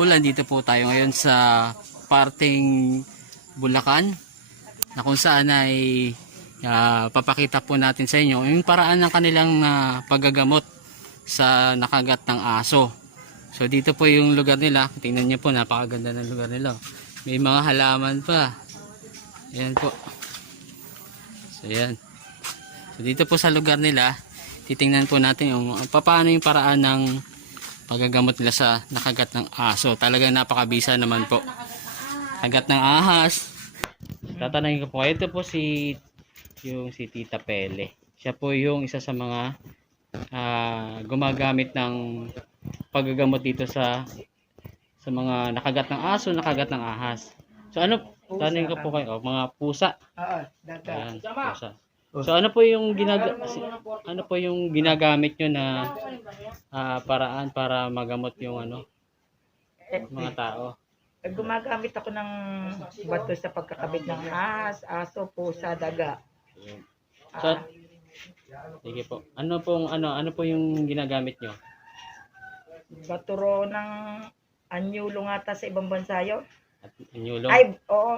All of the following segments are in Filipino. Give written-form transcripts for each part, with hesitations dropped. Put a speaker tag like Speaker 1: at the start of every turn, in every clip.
Speaker 1: idol, andito po tayo ngayon sa parteng Bulacan na kung saan ay papakita po natin sa inyo yung paraan ng kanilang paggagamot sa nakagat ng aso. So dito po yung lugar nila, tingnan niyo po, napakaganda ng lugar nila. May mga halaman pa. Ayan po. So ayan. So dito po sa lugar nila, titingnan po natin yung paano yung paraan ng paggagamot nila sa nakagat ng aso. Talagang napakabisa naman po. Kagat ng ahas. Tatanungin ko po, ito po si Tita Pele. Siya po yung isa sa mga gumagamit ng paggagamot dito sa mga nakagat ng aso, nakagat ng ahas. So ano, tanungin ko po kayo, mga pusa.
Speaker 2: Oo, daga.
Speaker 1: Ayan, pusa. So ano po yung ginagamit nyo na paraan para magamot yung mga tao?
Speaker 2: Gumagamit ako ng bato sa pagkakabit ng ahas, aso, pusa, daga.
Speaker 1: So, sige po. Ano po yung ginagamit nyo?
Speaker 2: Baturo ng anyulo nga sa ibang bansa yun.
Speaker 1: At inyulong?
Speaker 2: Ay, oo,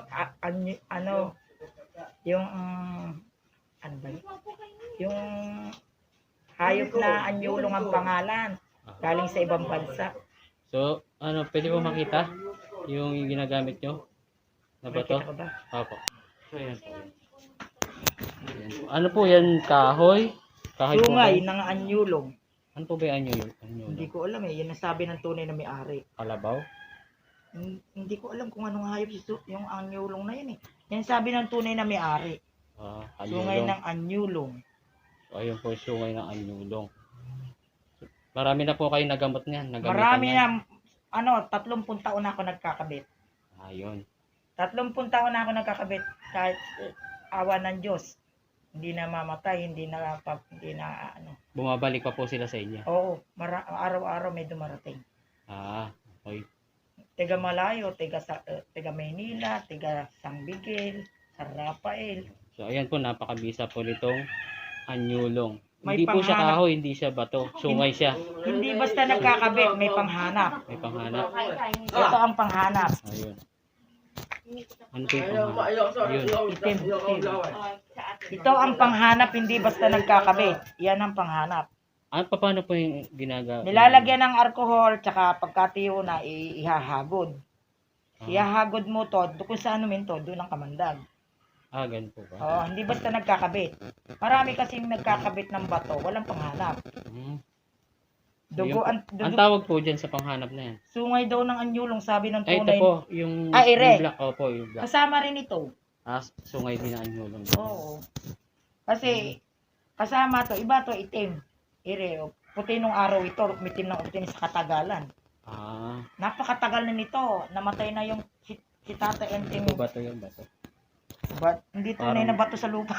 Speaker 2: yung, ano ba yun? Yung hayop na anyulong ang pangalan. Galing sa ibang bansa.
Speaker 1: So, pwede po makita yung ginagamit nyo na bato?
Speaker 2: Nakita ko ba?
Speaker 1: Opo. So, ayan po. Ayan po. Ano po yan? Kahoy? Kahoy po ba?
Speaker 2: Sungay ng anyulong.
Speaker 1: Ano po ba yung anyulong?
Speaker 2: Hindi ko alam eh. Yan ang sabi ng tunay na may-ari.
Speaker 1: Kalabaw?
Speaker 2: Hindi ko alam kung anong hayop yung anyulong na yun eh. Yan sabi ng tunay na may-ari. Sungay
Speaker 1: Anyulong.
Speaker 2: ng anyulong.
Speaker 1: So, ayun po yung sungay ng anyulong. So, marami na po kayo nagamot niyan.
Speaker 2: Marami na, 30 taon na ako nagkakabit.
Speaker 1: Ayun.
Speaker 2: 30 taon na ako nagkakabit kahit awa ng Diyos. Hindi na mamatay, hindi na
Speaker 1: Bumabalik pa po sila sa inyo?
Speaker 2: Oo, araw-araw may dumarating.
Speaker 1: Okay.
Speaker 2: Tiga Malayo, tiga Maynila, tiga San Miguel, San Rafael.
Speaker 1: So ayan po, napakabisa po nitong anyulong.
Speaker 2: May
Speaker 1: Hindi po siya
Speaker 2: panghanap.
Speaker 1: kahoy, hindi siya bato. Sungay siya.
Speaker 2: Hindi basta nagkakabit, may panghanap.
Speaker 1: May panghanap.
Speaker 2: Ito ang panghanap.
Speaker 1: Ayun. Ano po yung panghanap? Ayun.
Speaker 2: Itim. Ito ang panghanap, hindi basta nagkakabit. Yan ang panghanap.
Speaker 1: Paano po yung ginagawa?
Speaker 2: Nilalagyan ng alcohol, tsaka pagkatiyo na ihahagod. Ihahagod mo to, kung saan namin to, doon ang kamandag.
Speaker 1: Ganun po ba?
Speaker 2: Oo, hindi basta nagkakabit. Marami kasing nagkakabit ng bato, walang panghanap. Dugo,
Speaker 1: Ang tawag po dyan sa panghanap na yan?
Speaker 2: Sungay daw ng anyulong, sabi ng
Speaker 1: Ito
Speaker 2: tunay.
Speaker 1: po, yung
Speaker 2: ire.
Speaker 1: yung black. Opo, yung black.
Speaker 2: Kasama rin ito.
Speaker 1: Sungay din ang anyulong.
Speaker 2: Oo. Kasi, kasama to, iba to, itim. Ire, puti nung araw ito, umitim ng umitim sa katagalan. Napakatagal na nito. Namatay na yung si Tata Enting.
Speaker 1: Bato yung bato.
Speaker 2: Hindi tunay na bato sa lupa.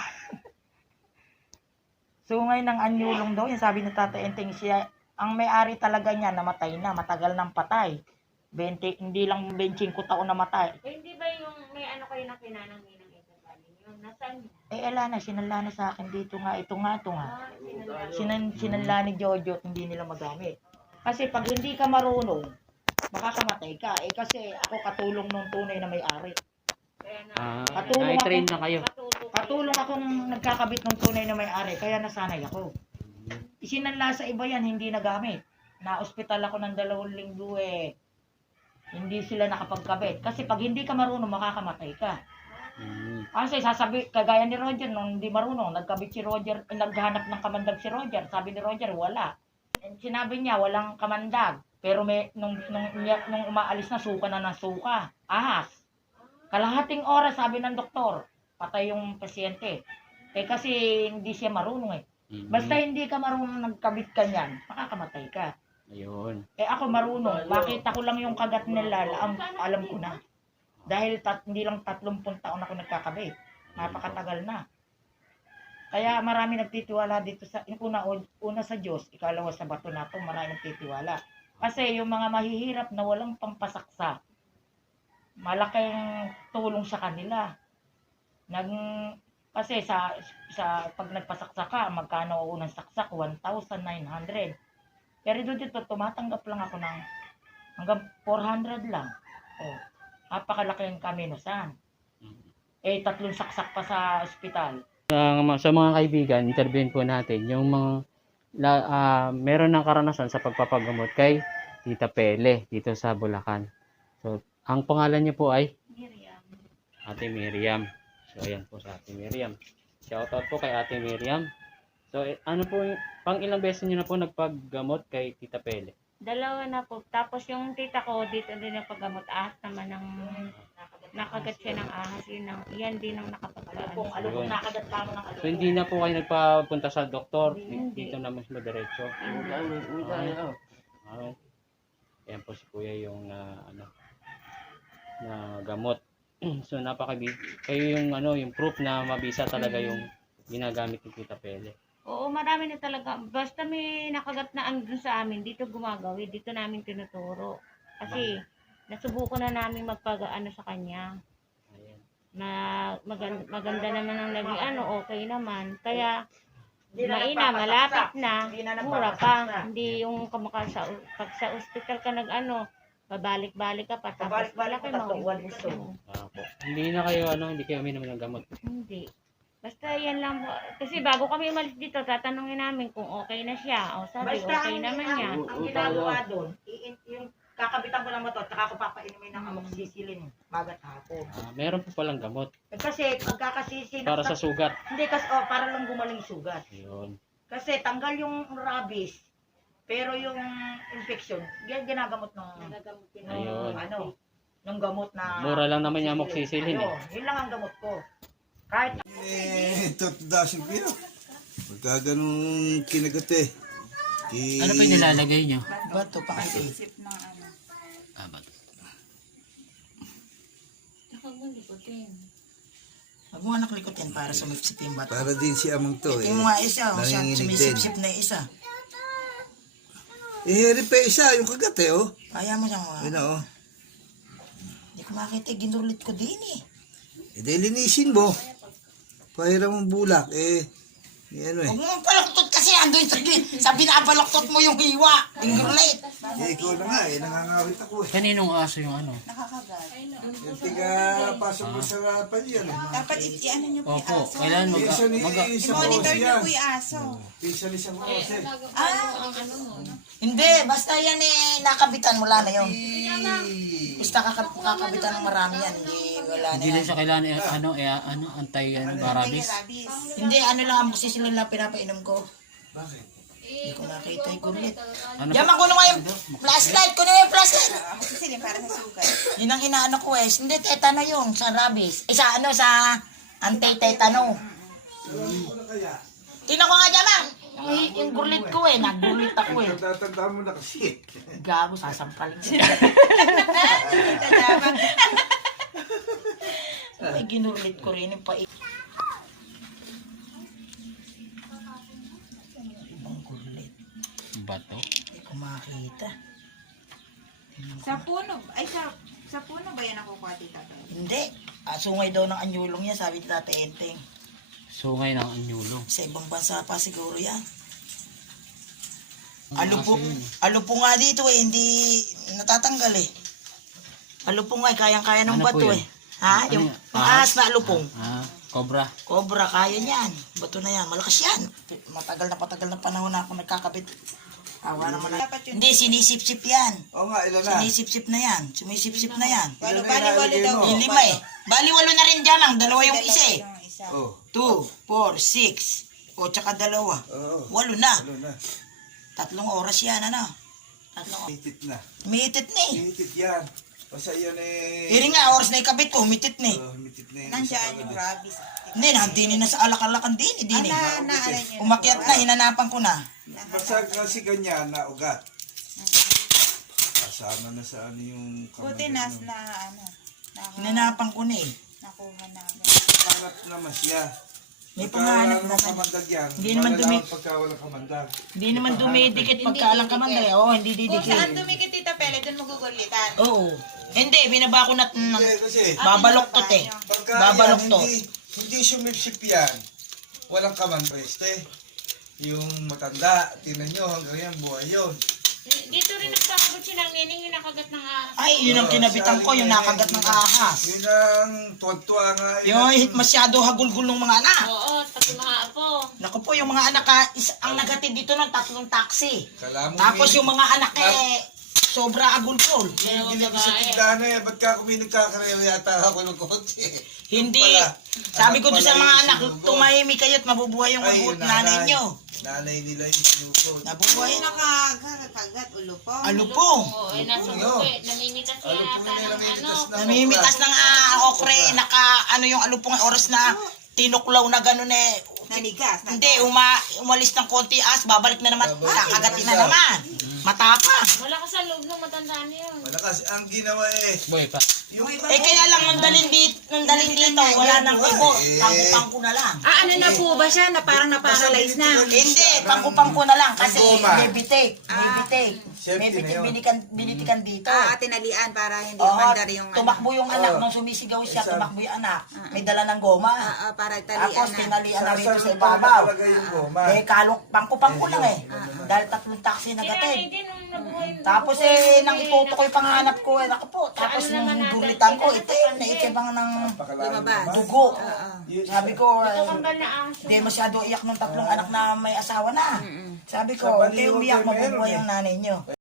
Speaker 2: Sungay ng anyulong daw, yan sabi ni Tata Enting, siya, ang may-ari talaga niya, namatay na, matagal nang patay. 20, hindi lang 25 taon namatay.
Speaker 3: Hindi ba yung may kayo na kinanang ninang ito galing yun? Nasaan?
Speaker 2: Ala na, sinala na sa akin dito nga, ito nga. Sinala ni Jojo at hindi nila magamit. Kasi pag hindi ka marunong, makakamatay ka. Kasi ako katulong nung tunay na may-ari.
Speaker 1: Na-train na kayo.
Speaker 2: Katulong akong nagkakabit ng tunay na may-ari, kaya nasanay ako. Isinanla sa iba yan, hindi nagamit. Na-ospital ako ng 2 linggo eh. Hindi sila nakapagkabit. Kasi pag hindi ka marunong, makakamatay ka. Kasi kagaya ni Roger, nung hindi marunong, nagkabit si Roger, naghanap ng kamandag si Roger. Sabi ni Roger, wala. Sinabi niya, walang kamandag. Pero nung umaalis na, suka na ng suka. Ahas. Kalahating oras, sabi ng doktor, patay yung pasyente. Kasi hindi siya marunong eh. Basta hindi ka marunong nagkabit ka niyan, makakamatay ka.
Speaker 1: Ayun.
Speaker 2: Ako marunong, makita ko lang yung kagat nila, alam ko na. Dahil hindi lang 30 taon ako nagkakabit. Napakatagal na. Kaya marami nagtitiwala dito sa, una sa Diyos, ikalawa sa bato na ito, marami nagtitiwala. Kasi yung mga mahihirap na walang pampasaksa, malaking tulong sa kanila. Kasi sa pag nagpasaksa ka, magkano unang saksak? 1,900. Pero dito tumatanggap lang ako ng Hanggang 400 lang. Oh, napakalaki ang kaminusan. Eh, 3 saksak pa sa ospital.
Speaker 1: Sa mga kaibigan, interviewin po natin yung mga meron ng karanasan sa pagpapagamot kay Tita Pele dito sa Bulacan. So, ang pangalan niyo po ay
Speaker 3: Miriam.
Speaker 1: Ate Miriam. So, ayan po sa Ate Miriam. Shoutout po kay Ate Miriam. So, ano po, pang ilang beses niyo na po nagpaggamot kay Tita Pele?
Speaker 3: 2 na po. Tapos yung tita ko, dito din ang paggamot. Ahas naman ng nakagat siya ng ahas. Yan din ang nakapagpaano.
Speaker 2: Kung alubong nakagat ka mo ng alubong.
Speaker 1: So, hindi na po kayo nagpapunta sa doktor.
Speaker 3: Hindi.
Speaker 1: Dito na mismo diretso. Okay. Ayan po si Kuya yung na gamot. So, kayo yung yung proof na mabisa talaga yung ginagamit ni Tita Pele.
Speaker 3: Oo, marami na talaga. Basta may nakagat na andun sa amin, dito gumagawin. Dito namin tinuturo. Kasi, nasubukan na namin magpag-ano sa kanya.
Speaker 1: Ayan.
Speaker 3: Maganda naman ang naging okay naman. Kaya,
Speaker 2: Hindi na
Speaker 3: maina,
Speaker 2: nagpapasaksak.
Speaker 3: malapit na,
Speaker 2: Hindi na
Speaker 3: mura
Speaker 2: nagpapasaksak.
Speaker 3: pa. Hindi yung pag sa ospital ka babalik-balik ka pa. Tapos
Speaker 2: Babalik-balik
Speaker 3: malaki
Speaker 2: pa, tatlong buwan
Speaker 3: mauubos
Speaker 2: gusto.
Speaker 3: mo.
Speaker 1: Po. Hindi na kayo hindi kayo uminom ng gamot.
Speaker 3: Hindi. Basta yan lang po. Kasi bago kami umalis dito, tatanungin namin kung okay na siya. O sabi,
Speaker 2: Basta
Speaker 3: okay naman yan.
Speaker 2: ang ginagawa doon, yung kakabitan ko ng motor, tsaka ko papainumin ng amoxicillin, magat hapon.
Speaker 1: Meron po palang gamot
Speaker 2: Eh, kasi pagkakasisin,
Speaker 1: para sa sugat.
Speaker 2: hindi kasi, para lang gumaling yung sugat.
Speaker 1: Ayun.
Speaker 2: Kasi tanggal yung rabies, pero yung infection, ginagamot ng
Speaker 1: Ayun.
Speaker 2: ng gamot na
Speaker 1: Mura lang naman yung amoxicillin
Speaker 2: Ayun, yun lang ang gamot ko. Kahit
Speaker 4: Totdasin ko yun. Pagka ganun kinagat eh.
Speaker 1: Ano pa yung nilalagay nyo?
Speaker 4: Bato pa kasi.
Speaker 1: Bato.
Speaker 5: Huwag mo anak likotin para sumipsip yung bato.
Speaker 4: Para din si amang to eh.
Speaker 5: Yung mga isa, siya
Speaker 4: Nanginginig
Speaker 5: sumisip-sip na isa.
Speaker 4: Eh, heri pa isa, yung kagat eh, oh.
Speaker 5: Kaya mo siyang
Speaker 4: Yun na, oh.
Speaker 5: Hindi ko makita, ginulit ko din eh.
Speaker 4: Eh, dahil linisin mo. Pahiram mong bulak, eh. Ano eh.
Speaker 5: Huwag mo palaktot kasi andun sa binabalaktot mo yung hiwa. Ginulit.
Speaker 4: Eh, ikaw na nga eh. Nangangawit ako eh.
Speaker 1: Kaninong aso yung ano?
Speaker 4: Yung tiga pasok mo sa panyan eh.
Speaker 6: Dapat i-ano nyo po yung
Speaker 1: Opo,
Speaker 6: aso.
Speaker 1: kailan
Speaker 4: Pinsan ni isang oras
Speaker 6: Monitor nyo
Speaker 4: yan.
Speaker 6: po yung aso.
Speaker 4: Pinsan ni isang oras eh.
Speaker 5: Hindi, basta yan eh, nakabitan wala na yun. Basta kakabitan ng marami yan, hindi wala na
Speaker 1: Hindi
Speaker 5: yan.
Speaker 1: din siya kailangan antay barabis.
Speaker 6: Rabis.
Speaker 5: Hindi, ano lang, ang busisilin lang pinapainom ko.
Speaker 4: Bakit?
Speaker 5: Hindi ko nakita yung gulit.
Speaker 1: Ano
Speaker 5: Yaman ko naman yung flashlight, kunin mo yung flashlight.
Speaker 6: Magsisilin para sa sugat.
Speaker 5: Yun ang inaano ko eh. Hindi, tetano yun, sa rabies. Eh, sa anti-tetano.
Speaker 4: Ano kaya?
Speaker 5: Tingnan ko nga dyan, ma'am. Yung gulit ko eh, naggulit ako eh.
Speaker 4: Tatandaan mo na kasi.
Speaker 5: Gago, sasampalin siya. Ay, ginulit ko rin yung pait. Ibang gulit.
Speaker 1: Bato.
Speaker 5: Hindi ko makita.
Speaker 6: Sa puno, sa puno ba yan ako kuha tita?
Speaker 5: Hindi. Sungay daw ng anyulong yan, sabi ni Tata Enteng.
Speaker 1: Sungay ng anyulong.
Speaker 5: Sa ibang bansa pa siguro yan.
Speaker 1: Aso yun.
Speaker 5: Alupo nga dito eh, hindi natatanggal eh. Alupo nga eh, kayang-kaya ng
Speaker 1: Ano po
Speaker 5: bato
Speaker 1: yun?
Speaker 5: eh. Ha?
Speaker 1: Ano
Speaker 5: Yung
Speaker 1: yan?
Speaker 5: ahas na alupong.
Speaker 1: Cobra.
Speaker 5: Cobra, kaya niyan. Bato na yan. Malakas yan. Matagal na panahon na ako nagkakabit. Awa naman na.
Speaker 6: Dapat yun.
Speaker 5: Hindi, sinisip-sip yan.
Speaker 4: Oo nga, ilan na?
Speaker 5: Sinisip-sip na yan. Sumisip-sip na yan.
Speaker 6: Walo,
Speaker 4: Ilan na
Speaker 6: bali, walo
Speaker 4: ilalagay
Speaker 6: daw.
Speaker 4: mo?
Speaker 5: Yung lima eh. Bali, walo na rin dyan lang. Dalawa yung
Speaker 6: Dalawa
Speaker 5: isa eh.
Speaker 6: yung isa.
Speaker 4: Oh,
Speaker 5: 2, 4, 6. O, tsaka dalawa.
Speaker 4: oo.
Speaker 5: Walo na.
Speaker 4: Ano na?
Speaker 5: 3 oras yan, ano? 3 oras.
Speaker 4: Mitit na.
Speaker 5: Umitit na eh.
Speaker 4: Mitit yan. Basta yan eh.
Speaker 5: Hiri nga, oras na ikabit ko, umitit na eh.
Speaker 4: Mitit na yan.
Speaker 6: Nandiyan yung rabies.
Speaker 5: Hindi, nandini na sa alak-alakan din eh. Din eh.
Speaker 6: Naalala nyo.
Speaker 5: Umakyat na, hinanapan ko na.
Speaker 4: Basta kasi ganyan na ugat. Kasama na sa ano yung
Speaker 6: Buti
Speaker 4: kamay.
Speaker 5: Hinanapan ko na eh.
Speaker 6: nakuha namin.
Speaker 4: Pangat naman siya.
Speaker 5: May
Speaker 4: Pagka
Speaker 5: panganap
Speaker 4: walang
Speaker 5: naman.
Speaker 4: kamandag yan.
Speaker 5: Hindi naman
Speaker 4: malalaman pagka walang kamandag.
Speaker 5: Hindi naman dumidikit pagkaalang kamanday. Oo, hindi
Speaker 6: Kung
Speaker 5: didikit.
Speaker 6: saan tumikit tita Pele, doon magugulitan.
Speaker 5: Oo. Hindi, binaba ko na
Speaker 4: Hindi, kasi
Speaker 5: babaloktot eh.
Speaker 4: pagka
Speaker 5: Babaloktot.
Speaker 4: yan, hindi sumipsip yan. Walang kamandag. Yung matanda, tinan nyo hanggang yan, buhay yun.
Speaker 3: Dito rin nagpakabot siya ng nining yung nakagat ng ahas.
Speaker 5: Ay, yun ang kinabitan ko, yung nakagat ng ahas.
Speaker 4: Yun ang tuwag-tuwa nga.
Speaker 5: Yung masyado hagulgul ng mga anak.
Speaker 3: Oo, pati mga apo.
Speaker 5: Naku po, yung mga anak ang nagatid dito ng 3 taxi.
Speaker 4: Kala mo,
Speaker 5: Tapos yung mga anak sobra agulgul.
Speaker 4: Ginagawa sa tindahan na ba't ka kung may nagkakarera yata ako ng konti?
Speaker 5: Hindi.
Speaker 4: Pala.
Speaker 5: Sabi ko doon sa
Speaker 4: Pala
Speaker 5: mga
Speaker 4: yung
Speaker 5: anak,
Speaker 4: sinugot.
Speaker 5: tumahimik kayo at mabubuhay yung
Speaker 4: Ay,
Speaker 5: mabuhat
Speaker 4: yung
Speaker 5: nanay nyo.
Speaker 4: Nanay nila yung sinugod.
Speaker 5: Nabubuhay na.
Speaker 6: Nakakagat, ulo po.
Speaker 5: Alupong.
Speaker 3: Oo, ay nasa
Speaker 4: Yun.
Speaker 3: buke. Namimitas siya
Speaker 4: Alupong
Speaker 3: yata
Speaker 4: nila,
Speaker 3: ng ano.
Speaker 4: namimitas na.
Speaker 5: Namimitas ng okre, yung alupong oras na tinuklaw na gano'n
Speaker 6: Nanigas.
Speaker 5: Hindi, umalis ng konti babalik na naman, kakagatin na naman. Matapang.
Speaker 3: Wala ka sa loob ng matandaan yun.
Speaker 4: Malakas ang ginawa
Speaker 1: Boy pa.
Speaker 4: Yung
Speaker 5: Kaya lang nung dalhin dito, wala nang ibo, pangkupangko na lang.
Speaker 6: Ano na po ba siya? Na parang naparalyze na.
Speaker 5: Hindi, pangkupangko na lang kasi
Speaker 4: Goma.
Speaker 5: baby tape. May
Speaker 4: Safety na yun.
Speaker 5: binitikan dito.
Speaker 6: Tinalian para hindi
Speaker 5: Oo,
Speaker 6: mandar yung
Speaker 5: tumakbo yung anak, nung sumisigaw siya, tumakbo yung anak. May dala ng goma.
Speaker 6: para
Speaker 5: Tapos
Speaker 6: talian na.
Speaker 5: tinalian na rito sa
Speaker 4: Saan
Speaker 5: ibabaw.
Speaker 4: talaga yung goma?
Speaker 5: Kalok, pangkupangko lang Dahil 3 taxi na
Speaker 3: Kaya
Speaker 5: gatid.
Speaker 3: hindi nung nabuhay.
Speaker 5: Tapos nang ituto ko yung panganap ko, naku po. Tapos nung dulitan ko, naikibang ng
Speaker 6: Lumabas.
Speaker 5: dugo.
Speaker 4: Yun,
Speaker 5: Sabi ko,
Speaker 3: Ito kambal na aso.
Speaker 5: hindi masyado iyak ng 3 anak na may asawa na. Sabi ko,
Speaker 4: Sa
Speaker 5: hindi
Speaker 4: baliw,
Speaker 5: umiyak,
Speaker 4: meron
Speaker 5: mabubuhay
Speaker 4: eh.
Speaker 5: ang nanay nyo.